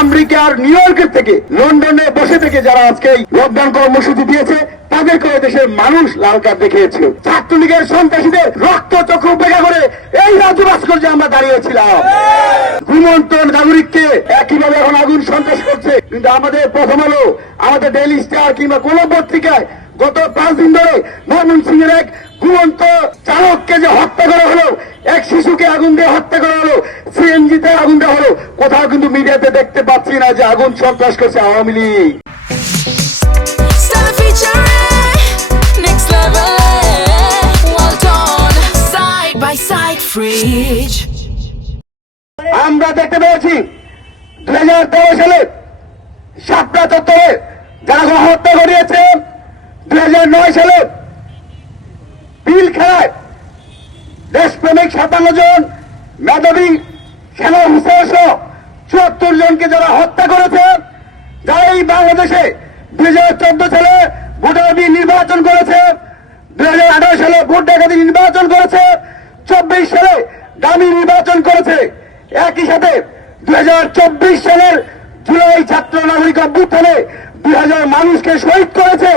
আমেরিকার নিউ ইয়র্কের থেকে লন্ডনে বসে থেকে যারা আজকে লকডাউন কর্মসূচি দিয়েছে তাদেরকে দেশের মানুষ লাল কার্ড দেখিয়েছে। ছাত্রলীগের সন্ত্রাসীদের রক্ত চক্ষু উপেক্ষা করে এই রাজ্য ভাস্কর্যে আমরা দাঁড়িয়েছিলাম। ঘুমন্ত নাগরিককে একইভাবে এখন আগুন সন্ত্রাস করছে। কিন্তু আমাদের প্রথম আলো, আমাদের ডেইলি স্টার কিংবা কোন পত্রিকায় গত পাঁচ দিন ধরে ময়মনসিংহ এর এক ঘুমন্ত চালককে যে হত্যা করা হলো, এক শিশুকে আগুন দিয়ে হত্যা করা হলো, সিএনজিতে আগুন দেওয়া হলো, কোথাও কিন্তু মিডিয়াতে দেখতে পাচ্ছি না যে আগুন সন্ত্রাস করছে আওয়ামী লীগ. আমরা দেখতে পেয়েছি দুই হাজার তেরো সালে সাতটা চত্বরে যারা হত্যা করিয়েছে নয় সালে বিল খেলায় দেশপ্রেমিক সাতান্ন জন মেধাবী সেনা হুসেন সহ চুয়াত্তর জনকে যারা হত্যা করেছে, যারা এই বাংলাদেশে দুই হাজার চোদ্দ সালে ভোটারবি নির্বাচন করেছে, দুই হাজার আঠারো সালে ভোট ডাকাতি নির্বাচন করেছে, চব্বিশ সালে দামি নির্বাচন করেছে। একই সাথে দুই হাজার চব্বিশ সালের জুলাই ছাত্র নাগরিক অভ্যুত্থানে দুই হাজার মানুষকে শহীদ করেছে।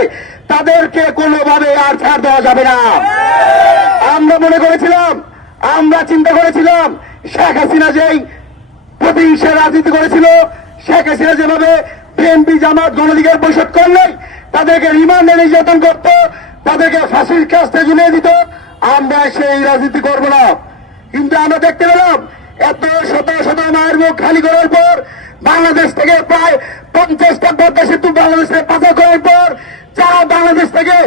তাদেরকে কোনোভাবে আর ছাড় দেওয়া যাবে না। আমরা মনে করেছিলাম, আমরা চিন্তা করেছিলাম, শেখ হাসিনা যেই প্রতিহিংসা রাজনীতি করেছিল, শেখ হাসিনা যেভাবে বিএনপি জামাত গণধিকার পরিষদ করলেই তাদেরকে রিমান্ডে নির্যাতন করত, তাদেরকে ফাঁসির কাছে ঝুলিয়ে দিত, আমরা সেই রাজনীতি করব না। কিন্তু আমরা দেখতে পেলাম, এত শত শত মায়ের মুখ খালি করার পর, বাংলাদেশ থেকে প্রায় পঞ্চাশটা পদ্মা সেতু বাংলাদেশে পাচার করার পর যারা বাংলাদেশ থেকে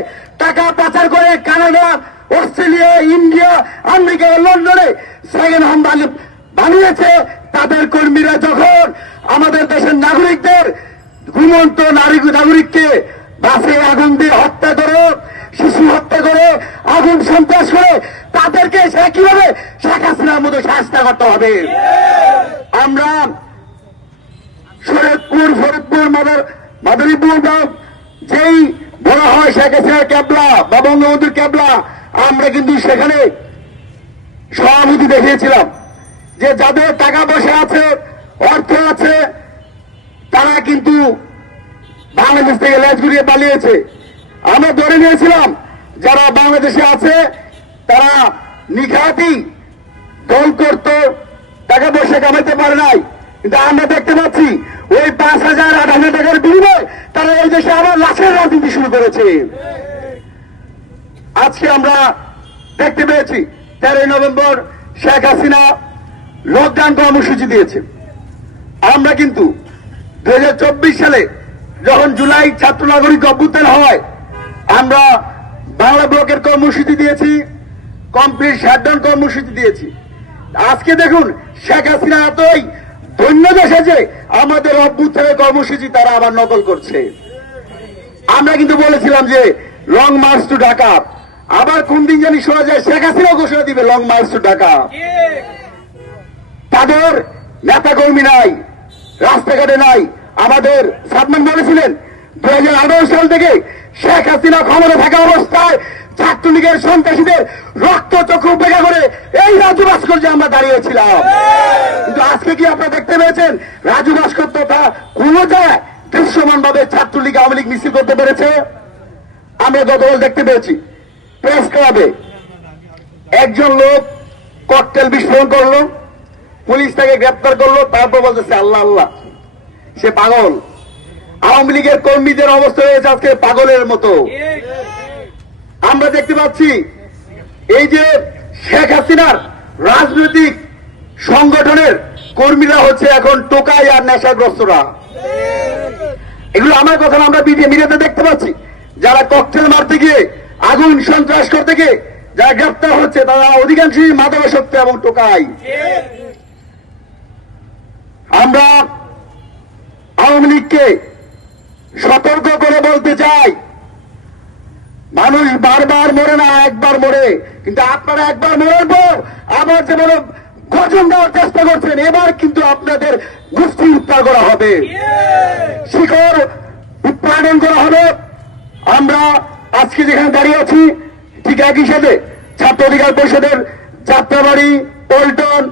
টাকা পাচার কানাডা অস্ট্রেলিয়া, ইন্ডিয়া, আমেরিকা, লন্ডনে সেকেন্ড হোম বানিয়েছে তাদের কর্মীরা যখন। আমাদের দেশের নাগরিকদের ঘুমন্ত নারী নাগরিককে বাসে আগুন দিয়ে হত্যা করে, শিশু হত্যা করে, আগুন সন্ত্রাস করে, তাদেরকে সে কীভাবে শেখ হাসিনার মতো শাস্তা করতে হবে? আমরা শরৎপুর ফরিদপুর, মাদার মাদারীপুর যেই বলা হয় শেখ হাসিনার ক্যাবলা, বা বঙ্গবন্ধুর ক্যাবলা। আমরা কিন্তু সেখানে সহানুভূতি দেখিয়েছিলাম যে যাদের টাকা পয়সা আছে, অর্থ আছে, তারা কিন্তু বাংলাদেশ থেকে লেজ ঘুরিয়ে পালিয়েছে। আমরা ধরে নিয়েছিলাম, যারা বাংলাদেশে আছে, তারা নিখাতি দল করত টাকা পয়সা কামাইতে পারে নাই। কিন্তু আমরা দেখতে পাচ্ছি ওই পাঁচ হাজার আট হাজার টাকার বিনিময়ে তারা এই দেশে আবার লাশের রাজনীতি শুরু করেছে। আজকে আমরা দেখতে পেয়েছি, তেরোই নভেম্বর শেখ হাসিনা লকডাউন কর্মসূচি দিয়েছে। আমরা কিন্তু দু হাজার চব্বিশ সালে যখন জুলাই ছাত্র নাগরিক অভ্যুত্থান হয়, আমরা বাংলা ব্লকের কর্মসূচি দিয়েছি, কমপ্লিট শাটডাউন কর্মসূচি দিয়েছি। আজকে দেখুন, শেখ হাসিনা এতই ধন্য দেশে যে আমাদের অভ্যুত্থানের কর্মসূচি তারা আবার নকল করছে। আমরা কিন্তু বলেছিলাম যে লং মার্চ টু ঢাকা আবার কোন দিন জানি শোনা যায় শেখ হাসিনা ঘোষণা দিবে লং মার্চ টু ঢাকা তাদের নেতা কর্মী নাই, রাস্তাঘাটে নাই। আমাদের সাদমান বলেছিলেন দু হাজার আঠারো সাল থেকে শেখ হাসিনা ক্ষমতা থাকা অবস্থায় ছাত্রলীগের সন্ত্রাসীদের রক্ত চক্ষু উপেক্ষা করে এই রাজু ভাস্কর্যে আমরা দাঁড়িয়েছিলাম। কিন্তু আজকে কি আপনারা দেখতে পেয়েছেন, রাজু ভাস্কর্য তা কোন জায়গায় দৃশ্যমান ভাবে ছাত্রলীগ আওয়ামী লীগ মিছিল করতে পেরেছে। আমরা গতকাল দেখতে পেয়েছি প্রেস ক্লাবে একজন লোক ককটেল বিস্ফোরণ করল, পুলিশ তাকে গ্রেপ্তার করল, তারপর বলতেছে, আল্লাহ আল্লাহ, সে পাগল। আওয়ামী লীগের কর্মীদের অবস্থা হয়েছে আজকে পাগলের মতো। আমরা দেখতে পাচ্ছি, এই যে শেখ হাসিনার রাজনৈতিক সংগঠনের কর্মীরা হচ্ছে এখন টোকাই আর নেশাগ্রস্তরা। এগুলো আমার কথা আমরা মিডিয়া মিডিয়াতে দেখতে পাচ্ছি। যারা ককটেল মারতে গিয়ে, আগুন সন্ত্রাস করতে গিয়ে যারা গ্রেপ্তার হচ্ছে, তারা অধিকাংশই মাদকাসক্ত এবং টোকাই। আমরা আওয়ামী লীগকে সতর্ক করে বলতে চাই, মানুষ বারবার মরে না, একবার মরে। কিন্তু আপনারা একবার মরার পর আবার যেমন গজন দেওয়ার চেষ্টা করছেন? এবার কিন্তু আপনাদের গোষ্ঠী উদ্ধার করা হবে। শিখর উৎপাদন করা হবে। আমরা আজকে যেখানে দাঁড়িয়ে আছি, ঠিক একই সাথে ছাত্র অধিকার পরিষদের যাত্রাবাড়ি, পল্টন,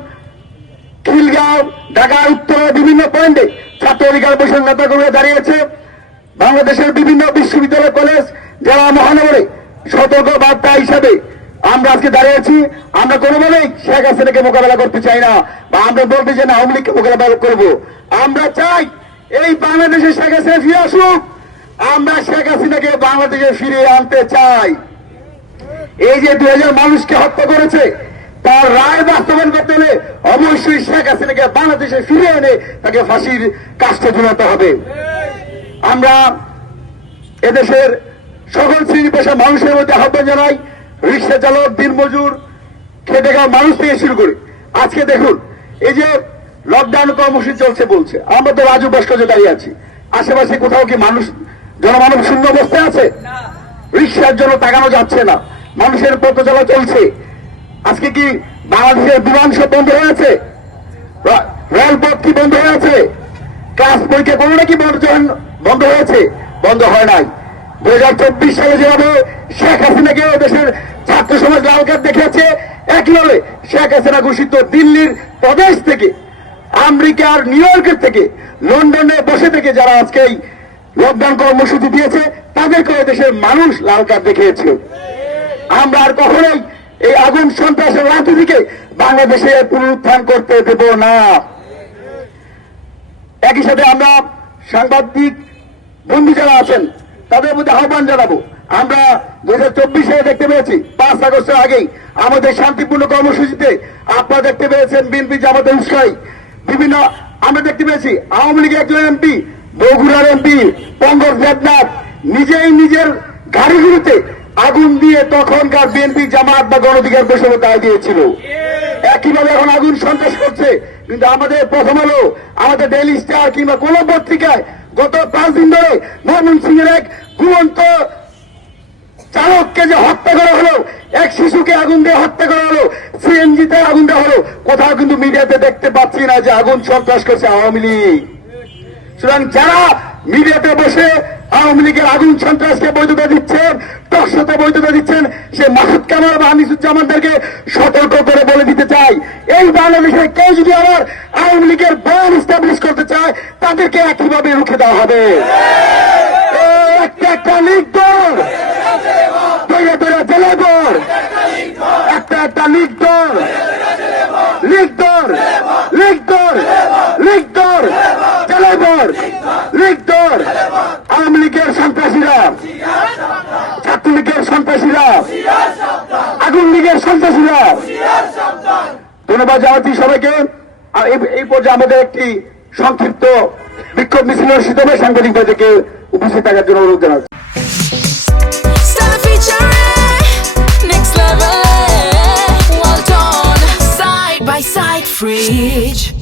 খিলগাঁও, ঢাকা, উত্তর, বিভিন্ন পয়েন্টে ছাত্র বাংলাদেশের নেতাকর্মীরা দাঁড়িয়েছে বাংলাদেশের বিভিন্ন বিশ্ববিদ্যালয়, কলেজ যারা মহানগরে সতর্ক বার্তা হিসাবে আমরা আজকে দাঁড়িয়েছি আমরা কোনোভাবেই শেখ হাসিনাকে মোকাবেলা করতে চাই না বা আমরা বলতে চাই না আওয়ামী লীগকে মোকাবেলা করব। আমরা চাই এই বাংলাদেশে শেখ হাসিনা ফিরে আসুক। আমরা শেখ হাসিনাকে বাংলাদেশে ফিরিয়ে আনতে চাই। এই যে দুই হাজার মানুষকে হত্যা করেছে, তার রায় বাস্তবায়ন করতে হলে অবশ্যই শেখ হাসিনাকে বাংলাদেশে ফিরে এনে তাকে ফাঁসির কাজটা ঝুলাতে হবে। আমরা এদেশের সকল শ্রেণি পেশার মানুষের মধ্যে আহ্বান জানাই রিক্সা চালক দিনমজুর খেটে খাওয়া মানুষ থেকে শুরু করে। আজকে দেখুন এই যে লকডাউন কর্মসূচি চলছে বলছে আমরা তো রাজু ভাস্কর্য দাঁড়িয়ে আছি। আশেপাশে কোথাও কি মানুষ জনমানব শূন্য অবস্থায় আছে? রিক্সার জন্য তাকানো যাচ্ছে না। মানুষের পথ চলা চলছে। আজকে কি বাংলাদেশের বিমান সব বন্ধ হয়ে আছে? রেলপথ কি বন্ধ হয়ে আছে? ক্লাস পরীক্ষা নাকি বন্ধ বন্ধ হয়েছে? বন্ধ হয় নাই। দু হাজার চব্বিশ সালে যেভাবে শেখ হাসিনাকে দেশের ছাত্র সমাজ লাল কার্ড দেখিয়েছে, একইভাবে শেখ হাসিনা ঘোষিত দিল্লির প্রদেশ থেকে, আমেরিকার নিউ ইয়র্কের থেকে, লন্ডনে বসে থেকে যারা আজকে এই লকডাউন কর্মসূচি দিয়েছে, তাদেরকে দেশের মানুষ লাল কার্ড দেখিয়েছে। আমরা আর কখনোই এই আগুন সন্ত্রাসের রাজনীতিকে বাংলাদেশে পুনরুত্থান করতে দেব না। একই সাথে আমরা সাংবাদিক বন্ধু যারা আছেন তাদের মধ্যে আহ্বান জানাব। আমরা দু হাজার চব্বিশে দেখতে পেয়েছি, পাঁচ আগস্টের আগেই আমাদের শান্তিপূর্ণ কর্মসূচিতে আপনারা দেখতে পেয়েছেন বিএনপি জামাতের উৎসাহী। বিভিন্ন, আমরা দেখতে পেয়েছি আওয়ামী লীগের একজন এমপি, বগুড়ার এমপি পঙ্কজ দেবনাথ, নিজেই নিজের গাড়িগুলিতে আগুন দিয়ে তখনকার বিএনপি জামাত বা গণধিকার পরিষদের দায় দিয়েছিল একইভাবে এখন আগুন সন্ত্রাস করছে, কিন্তু আমাদের প্রথম হলো আমাদের ডেইলি স্টার কিংবা কোন পত্রিকায় গত পাঁচ দিন ধরে ময়মন সিং এর এক ঘুমন্ত চালককে যে হত্যা করা হলো, এক শিশুকে আগুন দিয়ে হত্যা করা হলো, সিএনজিতে আগুন দেওয়া হলো, কোথাও কিন্তু মিডিয়াতে দেখতে পাচ্ছি না যে আগুন সন্ত্রাস করছে আওয়ামী লীগ। সুতরাং যারা মিডিয়াতে বসে আওয়ামী লীগের আগুন সন্ত্রাসকে বৈধতা দিচ্ছেন দর্শতা বৈধতা দিচ্ছেন সে মাসুদ কামাল বা আনিসুজ্জামানদেরকে সতর্ক করে বলে দিতে চাই। এই বাংলাদেশে কেউ যদি আবার আওয়ামী লীগের বয়ান স্টাবলিশ করতে চায়, তাদেরকে একইভাবে রুখে দেওয়া হবে এই একটা একটা লীগ দল তৈরি তৈরি জেলা দল একটা একটা লীগ দল লীগ দল লীগ দল লীগ দল জেলাবর লীগ দল আওয়ামী লীগের সন্ত্রাসীরা ছাত্রলীগের সন্ত্রাসীরা আগুন লীগের সন্ত্রাসীরা ধন্যবাদ জানাচ্ছি সবাইকে। এই- পর্যায়ে আমাদের একটি সংক্ষিপ্ত বিক্ষোভ মিছিল অনুষ্ঠিত হবে। সাংবাদিক ভাইদেরকে উপস্থিত থাকার জন্য অনুরোধ জানাচ্ছি। Next fridge.